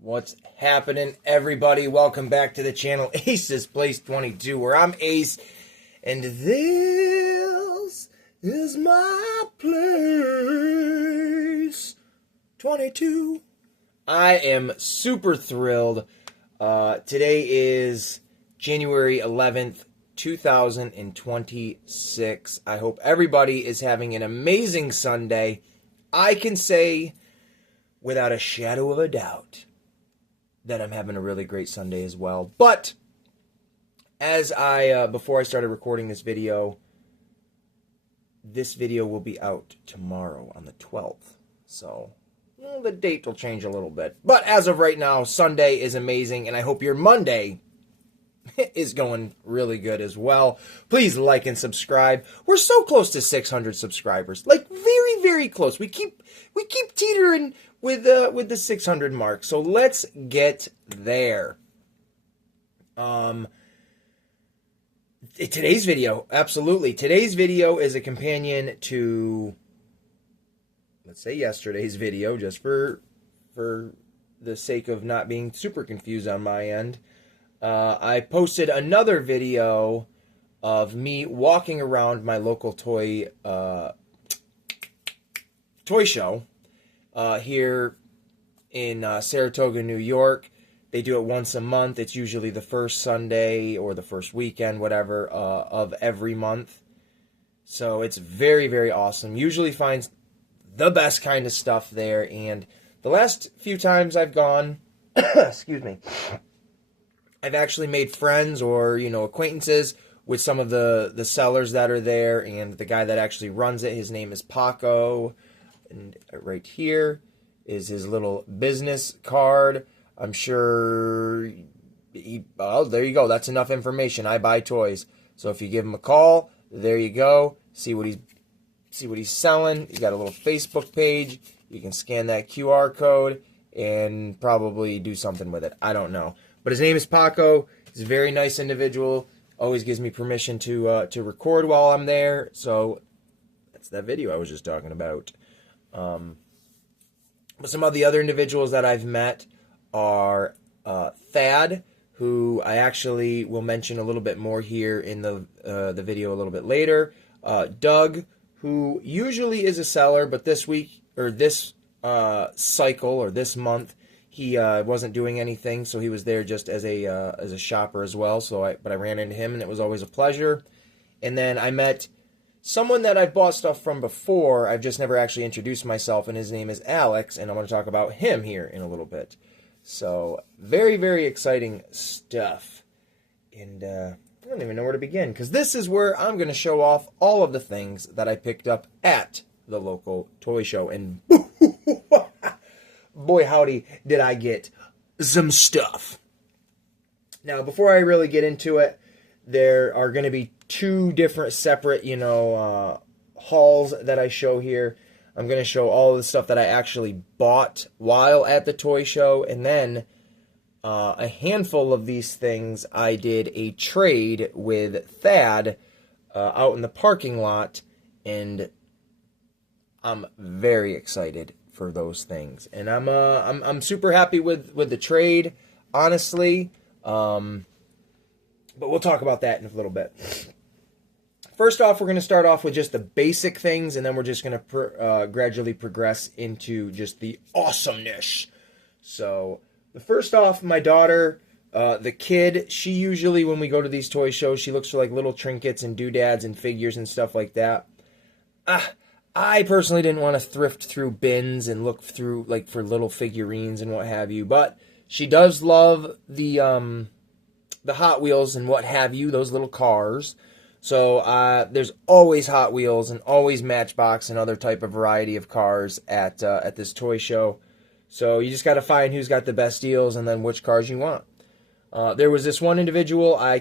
What's happening, everybody? Welcome back to the channel, Ace's Place 22, where I'm Ace, and this is my place 22. I am super thrilled. Today is January 11th, 2026. I hope everybody is having an amazing Sunday. I can say, without a shadow of a doubt, that I'm having a really great Sunday as well. But as before I started recording this video will be out tomorrow on the 12th. So the date will change a little bit. But as of right now, Sunday is amazing, and I hope your Monday is going really good as well. Please like and subscribe. We're so close to 600 subscribers. Like very, very close. We keep teetering with the 600 mark. So let's get there. Today's video, absolutely. Today's video is a companion to, let's say, yesterday's video, just for the sake of not being super confused on my end. I posted another video of me walking around my local toy show here in Saratoga, New York. They do it once a month. It's usually the first Sunday or the first weekend, whatever, of every month. So it's very, very awesome. Usually finds the best kind of stuff there. And the last few times I've gone, excuse me, I've actually made friends or, acquaintances with some of the sellers that are there, and the guy that actually runs it, his name is Paco, and right here is his little business card. I'm sure there you go. That's enough information. I buy toys. So if you give him a call, there you go. See what he's selling. You got a little Facebook page. You can scan that QR code and probably do something with it. I don't know. But his name is Paco. He's a very nice individual. Always gives me permission to record while I'm there. So that's that video I was just talking about. But some of the other individuals that I've met are Thad, who I actually will mention a little bit more here in the video a little bit later. Doug, who usually is a seller, but this week or this cycle or this month, he wasn't doing anything, so he was there just as a shopper as well. But I ran into him, and it was always a pleasure. And then I met someone that I've bought stuff from before. I've just never actually introduced myself, and his name is Alex, and I want to talk about him here in a little bit. So very, very exciting stuff. And I don't even know where to begin, because this is where I'm going to show off all of the things that I picked up at the local toy show. And boy, howdy, did I get some stuff. Now, before I really get into it, there are going to be two different separate, hauls that I show here. I'm going to show all of the stuff that I actually bought while at the toy show, and then a handful of these things I did a trade with Thad out in the parking lot, and I'm very excited for those things, and I'm super happy with the trade, honestly. But we'll talk about that in a little bit. First off, we're going to start off with just the basic things, and then we're just going to gradually progress into just the awesomeness. So, the first off, my daughter, the kid, she usually, when we go to these toy shows, she looks for like little trinkets and doodads and figures and stuff like that. I personally didn't want to thrift through bins and look through like for little figurines and what have you, but she does love the Hot Wheels and what have you, those little cars. So there's always Hot Wheels and always Matchbox and other type of variety of cars at this toy show. So you just got to find who's got the best deals and then which cars you want. There was this one individual I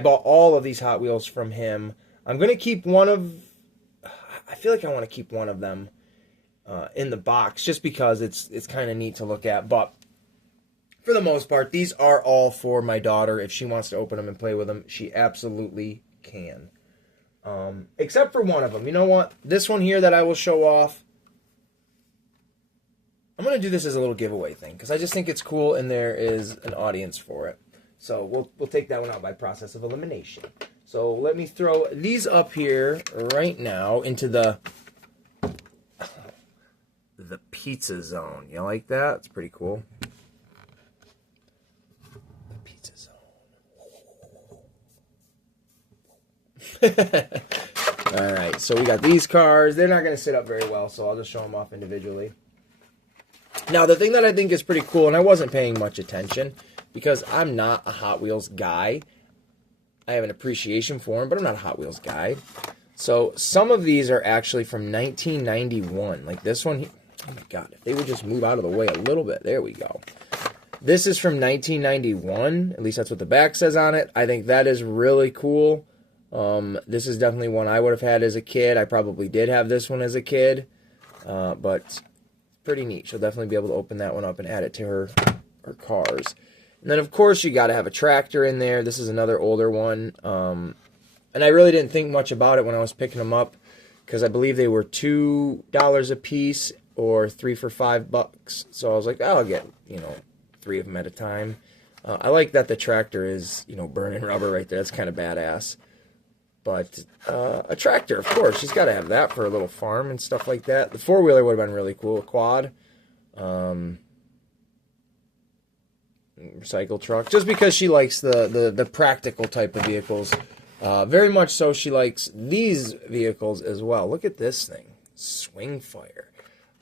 bought all of these Hot Wheels from him. I'm gonna keep I feel like I want to keep one of them in the box just because it's kind of neat to look at. But for the most part, these are all for my daughter. If she wants to open them and play with them, she absolutely can. Except for one of them. You know what? This one here that I will show off, I'm going to do this as a little giveaway thing because I just think it's cool and there is an audience for it. So we'll take that one out by process of elimination. So let me throw these up here right now into the pizza zone. You like that? It's pretty cool. The pizza zone. All right, so we got these cars. They're not going to sit up very well, so I'll just show them off individually. Now, the thing that I think is pretty cool, and I wasn't paying much attention because I'm not a Hot Wheels guy. I have an appreciation for them, but I'm not a Hot Wheels guy. So some of these are actually from 1991. Like this one here. Oh my God, if they would just move out of the way a little bit. There we go. This is from 1991. At least that's what the back says on it. I think that is really cool. This is definitely one I would have had as a kid. I probably did have this one as a kid. But pretty neat. She'll definitely be able to open that one up and add it to her cars. And then, of course, you got to have a tractor in there. This is another older one. And I really didn't think much about it when I was picking them up because I believe they were $2 a piece or 3 for $5. So I was like, I'll get, 3 of them at a time. I like that the tractor is, burning rubber right there. That's kind of badass. But a tractor, of course, she's got to have that for a little farm and stuff like that. The four-wheeler would have been really cool. A quad. Recycle truck. Just because she likes the practical type of vehicles. Very much so she likes these vehicles as well. Look at this thing. Swing Fire.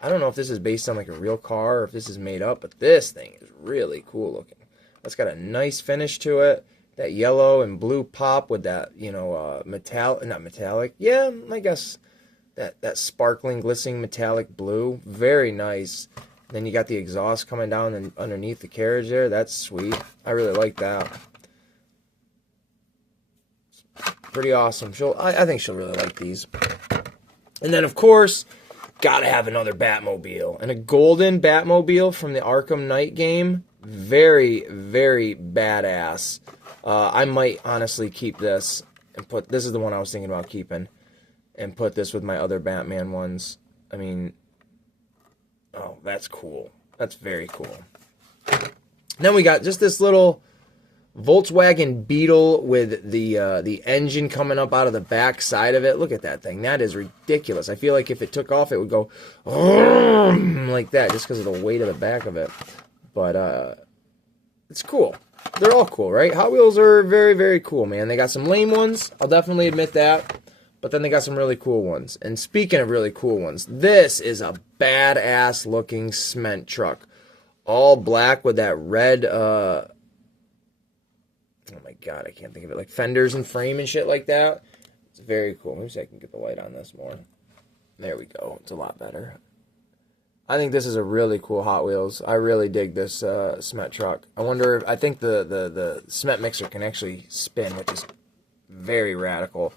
I don't know if this is based on like a real car or if this is made up, but this thing is really cool looking. That's got a nice finish to it. That yellow and blue pop with that, not metallic. Yeah, I guess that sparkling, glistening metallic blue. Very nice. Then you got the exhaust coming down and underneath the carriage there. That's sweet. I really like that. Pretty awesome. I think she'll really like these. And then, of course, gotta have another Batmobile. And a golden Batmobile from the Arkham Knight game. Very, very badass. I might honestly keep this and this is the one I was thinking about keeping, and put this with my other Batman ones. I mean, oh, that's cool. That's very cool. Then we got just this little Volkswagen Beetle with the engine coming up out of the back side of it. Look at that thing. That is ridiculous. I feel like if it took off, it would go like that just because of the weight of the back of it. But it's cool. They're all cool, right? Hot Wheels are very, very cool, man. They got some lame ones. I'll definitely admit that. But then they got some really cool ones. And speaking of really cool ones, this is a badass looking cement truck. All black with that red, oh my God, I can't think of it. Like fenders and frame and shit like that. It's very cool. Maybe see if I can get the light on this more. There we go. It's a lot better. I think this is a really cool Hot Wheels. I really dig this cement truck. I think the cement mixer can actually spin, which is very radical.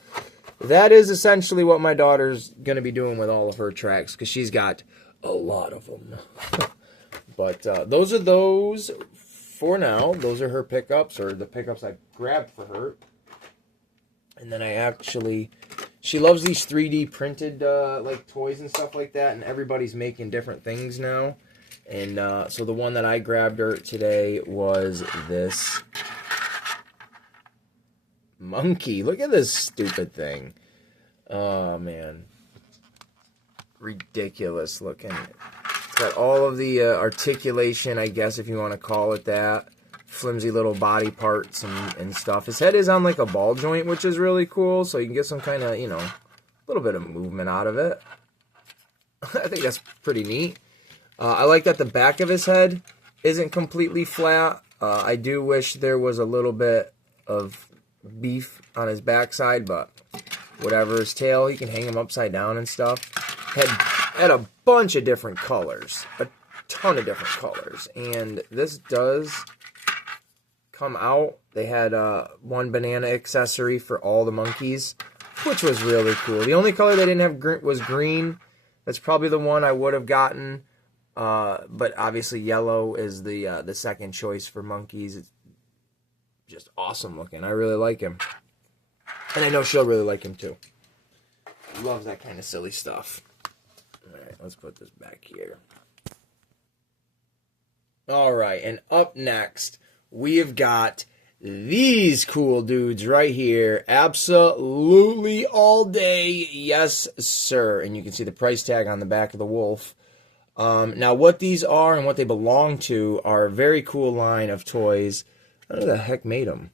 That is essentially what my daughter's going to be doing with all of her tracks, because she's got a lot of them. But those are those for now. Those are her pickups, or the pickups I grabbed for her. And then she loves these 3D printed like toys and stuff like that, and everybody's making different things now. And so the one that I grabbed her today was this monkey. Look at this stupid thing. Oh man, ridiculous looking. It's got all of the articulation, I guess, if you want to call it that. Flimsy little body parts and stuff. His head is on like a ball joint, which is really cool, so you can get some kind of, a little bit of movement out of it. I think that's pretty neat. I like that the back of his head isn't completely flat. I do wish there was a little bit of beef on his backside, but whatever. His tail, you can hang him upside down and stuff. Had a bunch of different colors. A ton of different colors. And this does come out. They had one banana accessory for all the monkeys, which was really cool. The only color they didn't have was green. That's probably the one I would have gotten. But obviously yellow is the second choice for monkeys. It's just awesome looking. I really like him. And I know she'll really like him too. Loves that kind of silly stuff. Alright, let's put this back here. All right, and up next, we have got these cool dudes right here. Absolutely all day. Yes, sir. And you can see the price tag on the back of the wolf. Now, what these are and what they belong to are a very cool line of toys. I don't know who the heck made them.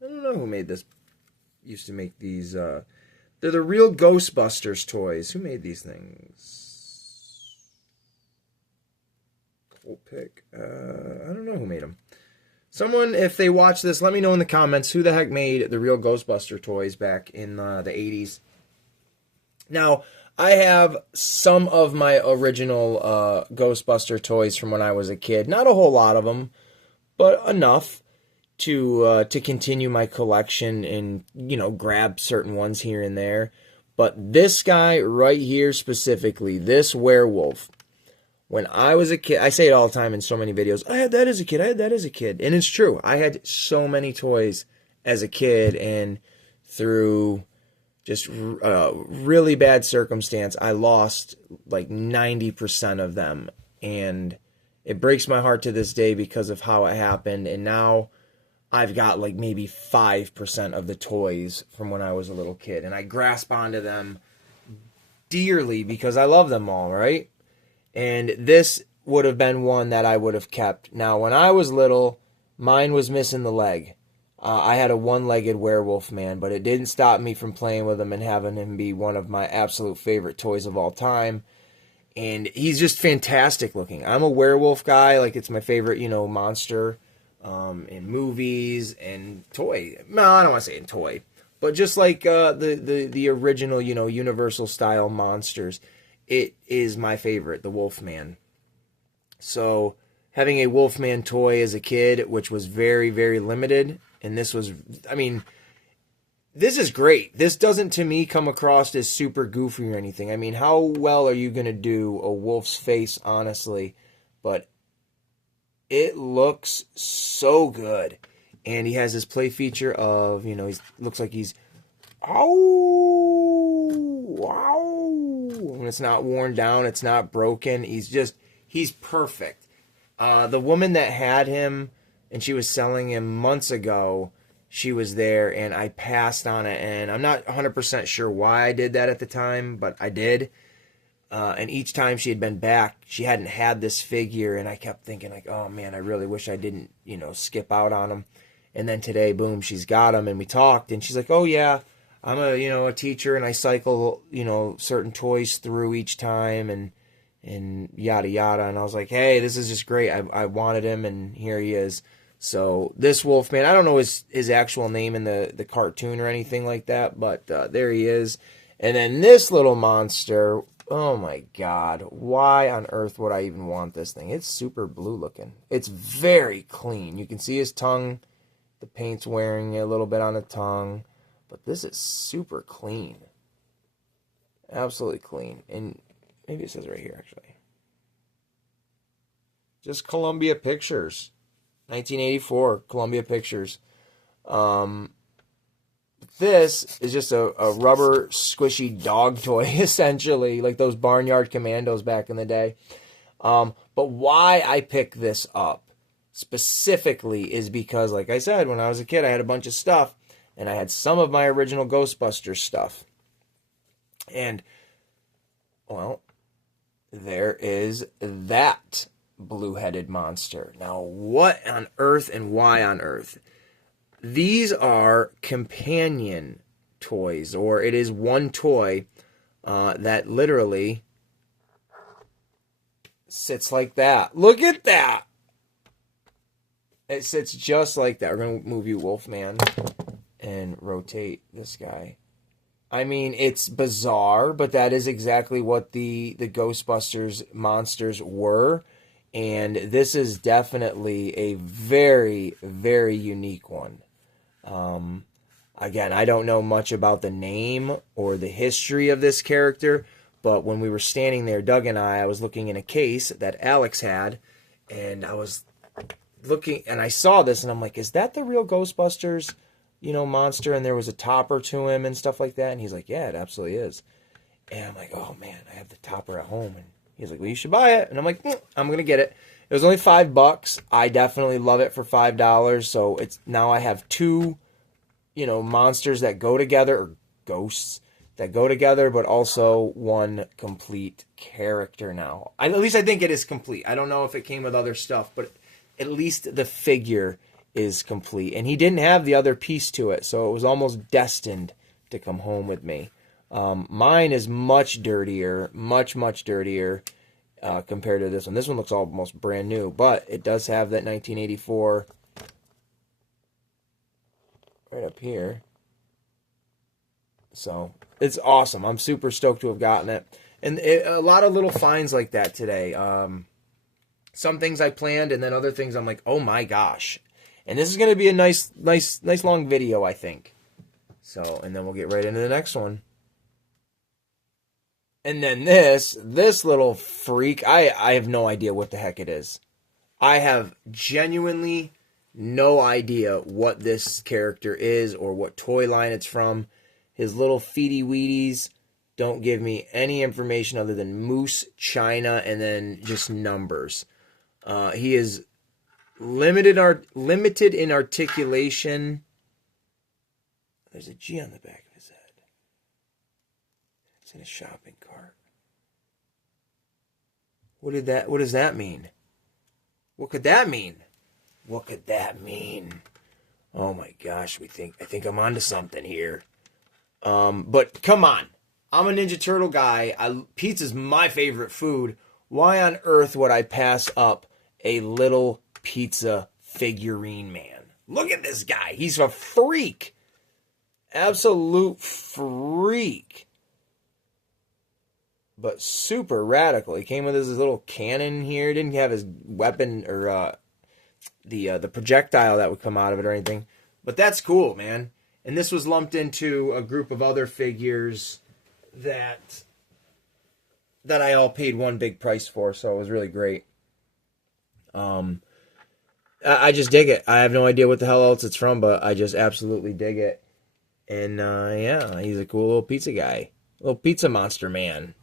I don't know who made this. Used to make these. They're the real Ghostbusters toys. Who made these things? Cool pick. I don't know who made them. Someone, if they watch this, let me know in the comments who the heck made the real Ghostbuster toys back in the 80s. Now, I have some of my original Ghostbuster toys from when I was a kid. Not a whole lot of them, but enough to continue my collection and, you know, grab certain ones here and there. But this guy right here specifically, this werewolf, when I was a kid, I say it all the time in so many videos, I had that as a kid, I had that as a kid. And it's true. I had so many toys as a kid, and through just really bad circumstance, I lost like 90% of them. And it breaks my heart to this day because of how it happened. And now I've got like maybe 5% of the toys from when I was a little kid. And I grasp onto them dearly because I love them all, right? And this would have been one that I would have kept. Now, when I was little, mine was missing the leg. I had a one-legged werewolf man, but it didn't stop me from playing with him and having him be one of my absolute favorite toys of all time. And he's just fantastic looking. I'm a werewolf guy. Like, it's my favorite, you know, monster in movies and toy. No, I don't want to say in toy. But just like the original, you know, Universal-style monsters. It is my favorite, the Wolfman. So, having a Wolfman toy as a kid, which was very, very limited, and this was, I mean, this is great. This doesn't, to me, come across as super goofy or anything. I mean, how well are you going to do a wolf's face, honestly? But it looks so good. And he has this play feature of, you know, he looks like he's, ow, wow. When it's not worn down, it's not broken. He's perfect. The woman that had him, and she was selling him months ago, she was there, and I passed on it, and I'm not 100% sure why I did that at the time, but I did. And each time she had been back, she hadn't had this figure, and I kept thinking, like, oh man, I really wish I didn't, you know, skip out on him. And then today, boom, she's got him, and we talked, and she's like, oh yeah, I'm a teacher, and I cycle, you know, certain toys through each time, and yada yada. And I was like, hey, this is just great. I wanted him, and here he is. So this Wolfman, I don't know his actual name in the cartoon or anything like that, but there he is. And then this little monster, oh my God, why on earth would I even want this thing? It's super blue looking. It's very clean. You can see his tongue. The paint's wearing a little bit on the tongue. But this is super clean. Absolutely clean. And maybe it says right here, actually. Just Columbia Pictures. 1984, Columbia Pictures. This is just a rubber squishy dog toy, essentially. Like those Barnyard Commandos back in the day. But why I picked this up specifically is because, like I said, when I was a kid, I had a bunch of stuff. And I had some of my original Ghostbusters stuff. And, well, there is that blue-headed monster. Now, what on earth and why on earth? These are companion toys, or it is one toy that literally sits like that. Look at that! It sits just like that. We're going to move you, Wolfman, and rotate this guy. I mean, it's bizarre, but that is exactly what the Ghostbusters monsters were. And this is definitely a very, very unique one. Again, I don't know much about the name or the history of this character, but when we were standing there, Doug and I was looking in a case that Alex had, and I was looking, and I saw this, and I'm like, is that the real Ghostbusters, monster? And there was a topper to him and stuff like that. And he's like, yeah, it absolutely is. And I'm like, oh man, I have the topper at home, and He's like, well, you should buy it. And I'm like, I'm going to get it. It was only $5. I definitely love it for $5. So it's now I have two, monsters that go together, or ghosts that go together, but also one complete character now. At least I think it is complete. I don't know if it came with other stuff, but at least the figure is complete. And he didn't have the other piece to it, so it was almost destined to come home with me. Mine is much dirtier, much dirtier compared to this one. This one looks almost brand new, but it does have that 1984 right up here. So it's awesome. I'm super stoked to have gotten it. And a lot of little finds like that today. Some things I planned, and then other things I'm like, oh my gosh. And this is going to be a nice long video, I think. So, and then we'll get right into the next one. And then this little freak, I have no idea what the heck it is. I have genuinely no idea what this character is or what toy line it's from. His little feety weeties don't give me any information other than Moose, China, and then just numbers. He is limited in articulation. There's a G on the back of his head. It's in a shopping cart. What does that mean? What could that mean? What could that mean? Oh my gosh, I think I'm onto something here. But come on. I'm a Ninja Turtle guy. Pizza's my favorite food. Why on earth would I pass up a little pizza figurine man? Look at this guy. He's a freak. Absolute freak. But super radical. He came with his little cannon here. Didn't have his weapon or the projectile that would come out of it or anything. But that's cool, man. And this was lumped into a group of other figures that I all paid one big price for, so it was really great. I just dig it. I have no idea what the hell else it's from, but I just absolutely dig it. And yeah, he's a cool little pizza guy. Little pizza monster man.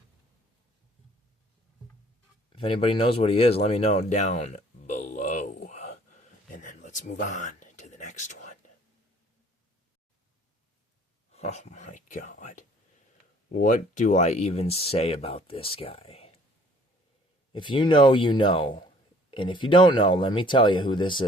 If anybody knows what he is, let me know down below. And then let's move on to the next one. Oh my God. What do I even say about this guy? If you know, you know. And if you don't know, let me tell you who this is.